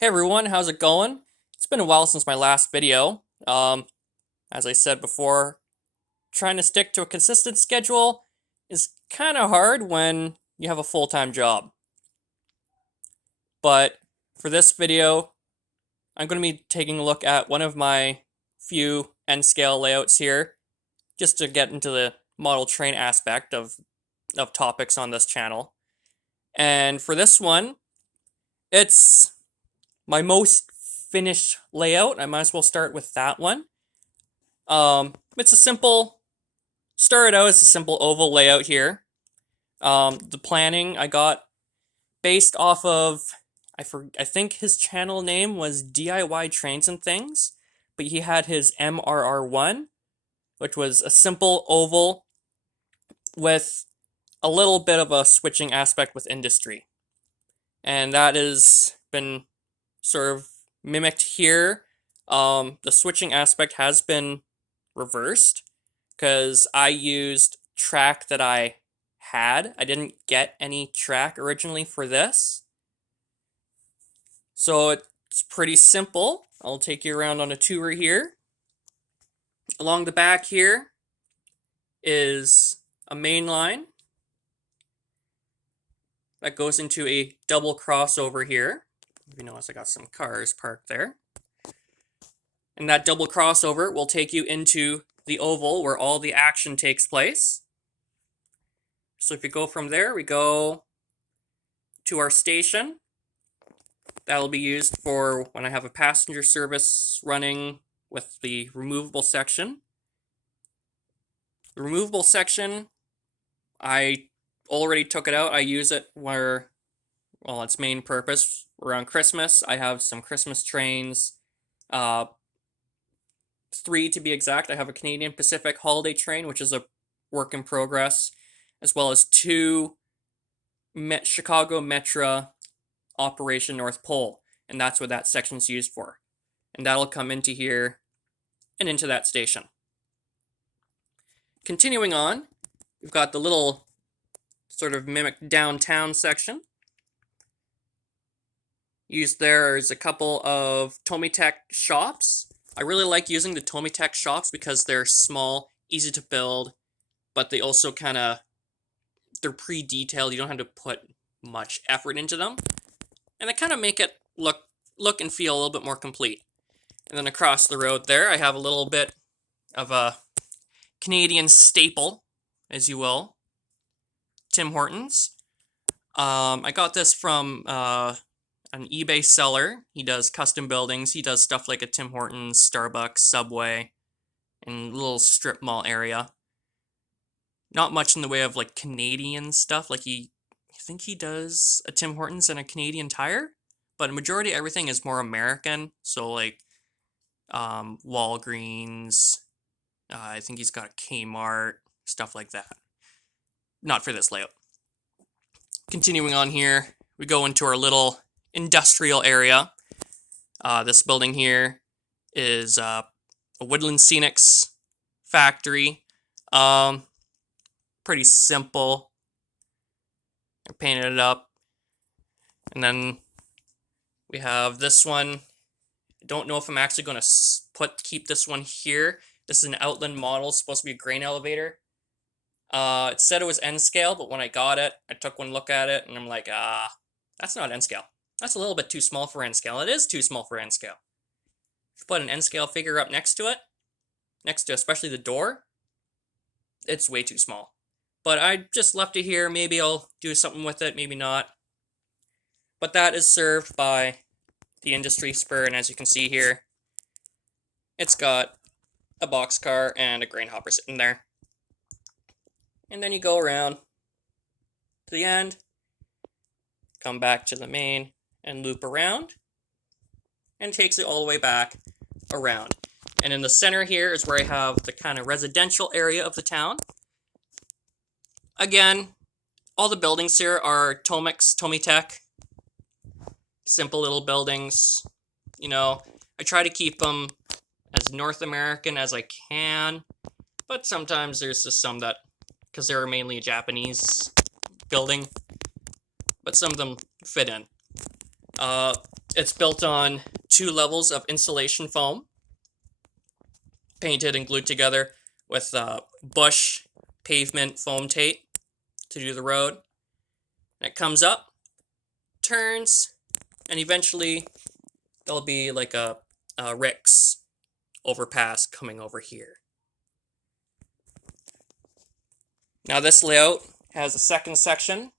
Hey everyone, how's it going? It's been a while since my last video. As I said before, trying to stick to a consistent schedule is kind of hard when you have a full-time job. But for this video, I'm going to be taking a look at one of my few N-scale layouts here, just to get into the model train aspect of topics on this channel. And for this one, it's my most finished layout. I might as well start with that one. It's a simple, started out as a simple oval layout here. The planning I got based off of, I think his channel name was DIY Trains and Things, but he had his MRR1, which was a simple oval with a little bit of a switching aspect with industry. And that has been sort of mimicked here. The switching aspect has been reversed because I used track that I had. I didn't get any track originally for this. So it's pretty simple. I'll take you around on a tour here. Along the back here is a main line that goes into a double crossover here. You notice I got some cars parked there. And that double crossover will take you into the oval where all the action takes place. So if you go from there, we go to our station. That'll be used for when I have a passenger service running with the removable section. The removable section, I already took it out. I use it where, well, its main purpose around Christmas. I have some Christmas trains, 3 to be exact. I have a Canadian Pacific holiday train, which is a work in progress, as well as 2 Chicago Metra Operation North Pole, and that's what that section's used for. And that'll come into here and into that station. Continuing on, we've got the little sort of mimic downtown section. Used there is a couple of Tomitech shops. I really like using the Tomitech shops because they're small, easy to build, but they also they're pre-detailed. You don't have to put much effort into them. And they kind of make it look and feel a little bit more complete. And then across the road there, I have a little bit of a Canadian staple, as you will, Tim Hortons. I got this from an eBay seller. He does custom buildings. He does stuff like a Tim Hortons, Starbucks, Subway, and little strip mall area. Not much in the way of like Canadian stuff. Like I think he does a Tim Hortons and a Canadian Tire, but a majority everything is more American. So like Walgreens. I think he's got a Kmart, stuff like that. Not for this layout. Continuing on here, we go into our little industrial area. This building here is a Woodland Scenics factory. Pretty simple. I painted it up. And then we have this one. I don't know if I'm actually going to keep this one here. This is an Outland model, supposed to be a grain elevator. It said it was N-scale, but when I got it, I took one look at it, and I'm like, that's not N-scale. That's a little bit too small for N-scale. It is too small for N-scale. If you put an N-scale figure up next to it, next to especially the door, it's way too small. But I just left it here. Maybe I'll do something with it, maybe not. But that is served by the industry spur, and as you can see here, it's got a boxcar and a grain hopper sitting there. And then you go around to the end, come back to the main, and loop around, and takes it all the way back around. And in the center here is where I have the kind of residential area of the town. Again, all the buildings here are Tomitech. Simple little buildings. You know, I try to keep them as North American as I can, but sometimes there's just some that, because they're mainly a Japanese building, but some of them fit in. It's built on 2 levels of insulation foam, painted and glued together with Bush pavement foam tape to do the road. And it comes up, turns, and eventually there'll be like a Ricks overpass coming over here. Now this layout has a second section.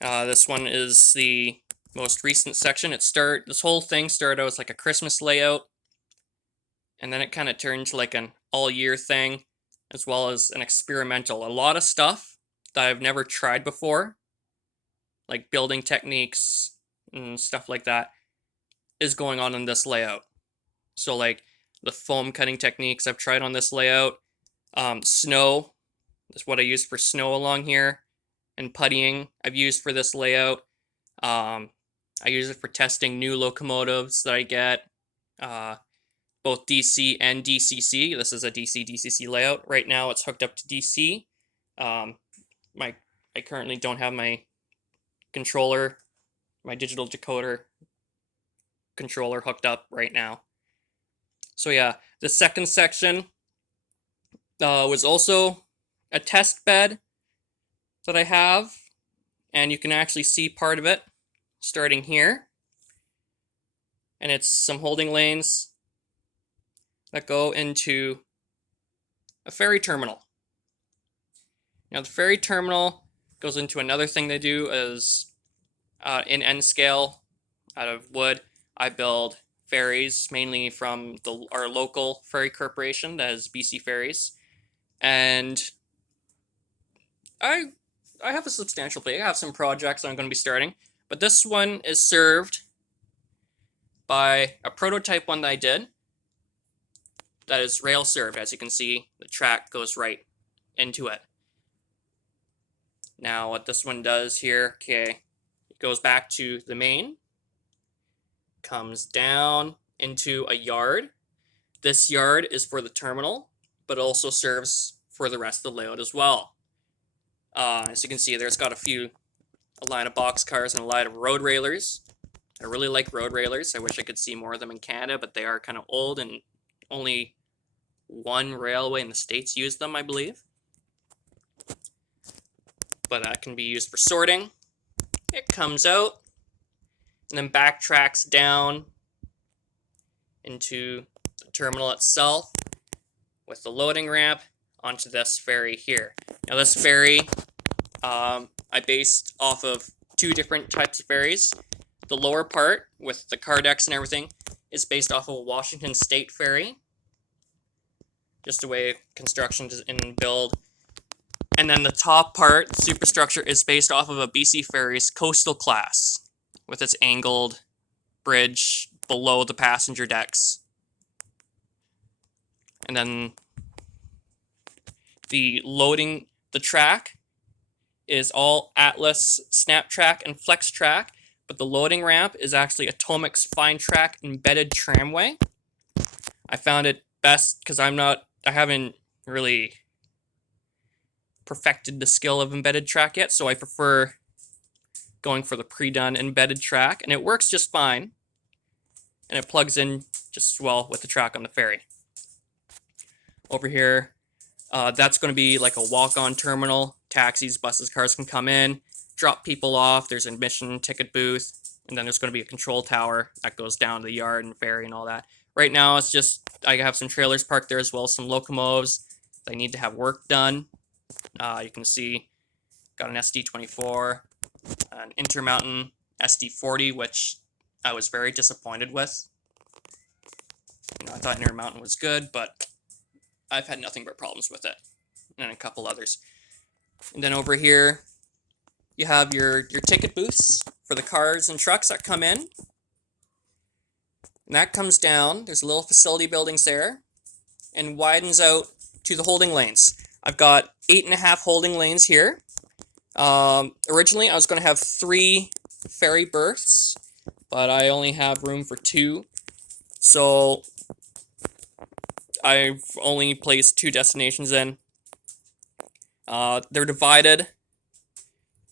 This one is the most recent section. This whole thing started out as like a Christmas layout, and then it kind of turned to like an all-year thing, as well as an experimental. A lot of stuff that I've never tried before, like building techniques and stuff like that, is going on in this layout. So like the foam cutting techniques I've tried on this layout. Snow is what I use for snow along here, and puttying I've used for this layout. I use it for testing new locomotives that I get, both DC and DCC. This is a DC-DCC layout. Right now it's hooked up to DC. I currently don't have my controller, my digital decoder controller hooked up right now. So yeah, the second section was also a test bed that I have, and you can actually see part of it starting here. And it's some holding lanes that go into a ferry terminal. Now the ferry terminal goes into another thing they do is in N scale out of wood. I build ferries mainly from our local ferry corporation, that is BC Ferries, and I have a substantial fleet. I have some projects I'm going to be starting, but this one is served by a prototype one that I did that is rail served. As you can see, the track goes right into it. Now what this one does here, okay, it goes back to the main, comes down into a yard. This yard is for the terminal, but also serves for the rest of the layout as well. As you can see, there's got a line of boxcars and a line of road railers. I really like road railers. I wish I could see more of them in Canada, but they are kind of old and only one railway in the States used them, I believe. But that can be used for sorting. It comes out and then backtracks down into the terminal itself with the loading ramp onto this ferry here. Now this ferry, I based off of 2 different types of ferries. The lower part with the car decks and everything is based off of a Washington State ferry. Just the way construction and build. And then the top part, the superstructure, is based off of a BC Ferries coastal class with its angled bridge below the passenger decks. And then the track is all Atlas Snap Track and Flex Track, but the loading ramp is actually Atomic's Fine Track embedded tramway. I found it best because I haven't really perfected the skill of embedded track yet, so I prefer going for the pre-done embedded track, and it works just fine, and it plugs in just well with the track on the ferry. Over here, that's going to be like a walk-on terminal. Taxis, buses, cars can come in, drop people off. There's an admission ticket booth, and then there's going to be a control tower that goes down to the yard and ferry and all that. Right now, it's just I have some trailers parked there as well as some locomotives. They need to have work done. You can see got an SD24, an Intermountain SD40, which I was very disappointed with. I thought Intermountain was good, but I've had nothing but problems with it, and a couple others. And then over here, you have your ticket booths for the cars and trucks that come in. And that comes down, there's little facility buildings there, and widens out to the holding lanes. I've got 8.5 holding lanes here. Originally, I was going to have 3 ferry berths, but I only have room for 2. So I've only placed 2 destinations in. They're divided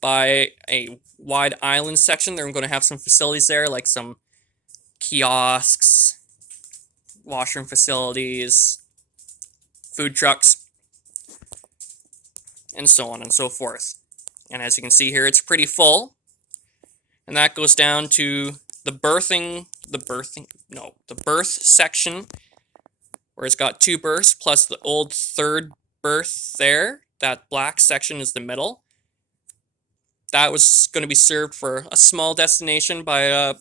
by a wide island section. They're going to have some facilities there, like some kiosks, washroom facilities, food trucks, and so on and so forth. And as you can see here, it's pretty full. And that goes down to the birth section, where it's got 2 berths plus the old 3rd berth there. That black section is the middle. That was going to be served for a small destination by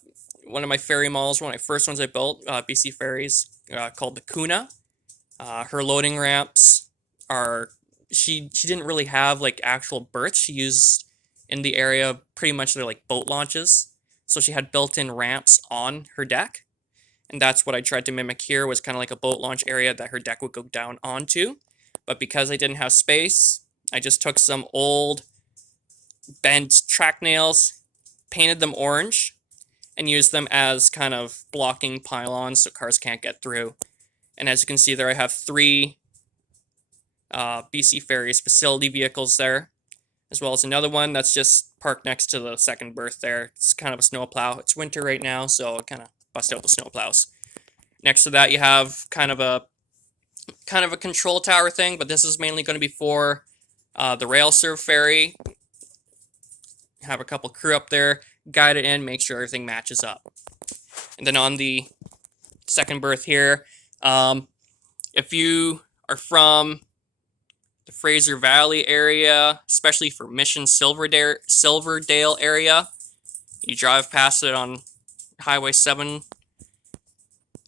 one of my ferry malls, one of my first ones I built, BC Ferries, called the Kuna. Her loading ramps are, she didn't really have like actual berths. She used in the area pretty much they're like boat launches. So she had built-in ramps on her deck. And that's what I tried to mimic here, was kind of like a boat launch area that her deck would go down onto. But because I didn't have space, I just took some old bent track nails, painted them orange, and used them as kind of blocking pylons so cars can't get through. And as you can see there, I have 3 BC Ferries facility vehicles there, as well as another one that's just parked next to the 2nd berth there. It's kind of a snowplow. It's winter right now, so I kind of bust out the snowplows. Next to that, you have kind of a control tower thing, but this is mainly going to be for the rail serve ferry. Have a couple crew up there, guide it in, make sure everything matches up. And then on the 2nd berth here, if you are from the Fraser Valley area, especially for Mission Silverdale area, you drive past it on Highway 7, you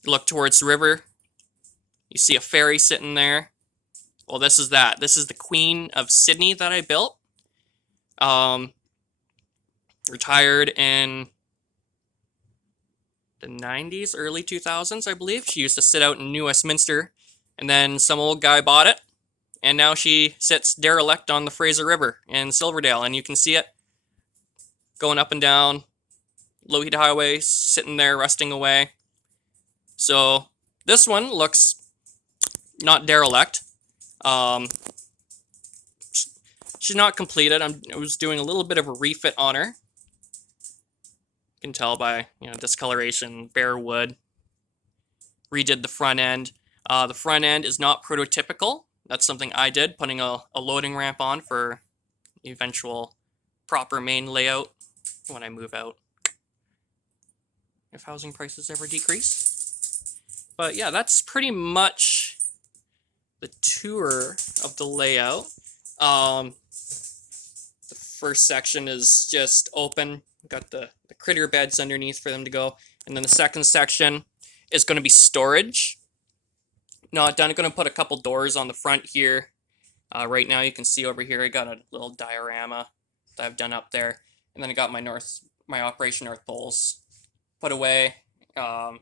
look towards the river, you see a ferry sitting there. Well, this is that. This is the Queen of Sydney that I built. Retired in the 90s, early 2000s, I believe. She used to sit out in New Westminster, and then some old guy bought it, and now she sits derelict on the Fraser River in Silverdale, and you can see it going up and down Lougheed Highway, sitting there rusting away. So this one looks not derelict. She's not completed. I was doing a little bit of a refit on her. You can tell by, discoloration, bare wood. Redid the front end. The front end is not prototypical. That's something I did, putting a loading ramp on for eventual proper main layout when I move out, if housing prices ever decrease. But yeah, that's pretty much the tour of the layout. The first section is just open. Got the critter beds underneath for them to go. And then the second section is going to be storage. Not done. I'm going to put a couple doors on the front here. Right now you can see over here I got a little diorama that I've done up there. And then I got my Operation North Poles put away. I'm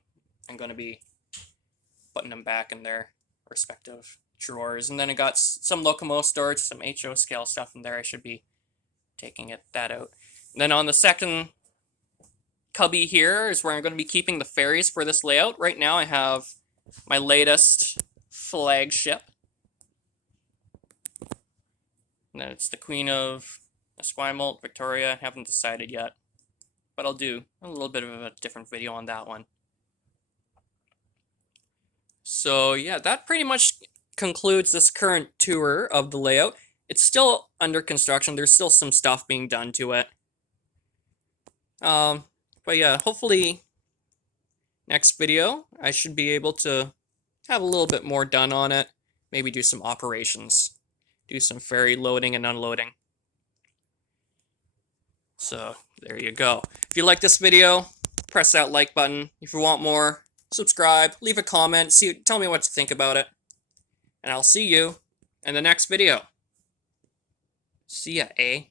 going to be putting them back in their respective drawers. And then I got some Locomo storage, some HO scale stuff in there. I should be taking that out. And then on the second cubby here is where I'm going to be keeping the ferries for this layout. Right now I have my latest flagship. And then it's the Queen of Esquimalt, Victoria. I haven't decided yet, but I'll do a little bit of a different video on that one. So yeah, that pretty much concludes this current tour of the layout. It's still under construction. There's still some stuff being done to it. But yeah, hopefully next video I should be able to have a little bit more done on it. Maybe do some operations. Do some ferry loading and unloading. So there you go. If you like this video, press that like button. If you want more, subscribe, leave a comment, tell me what you think about it. And I'll see you in the next video. See ya, eh?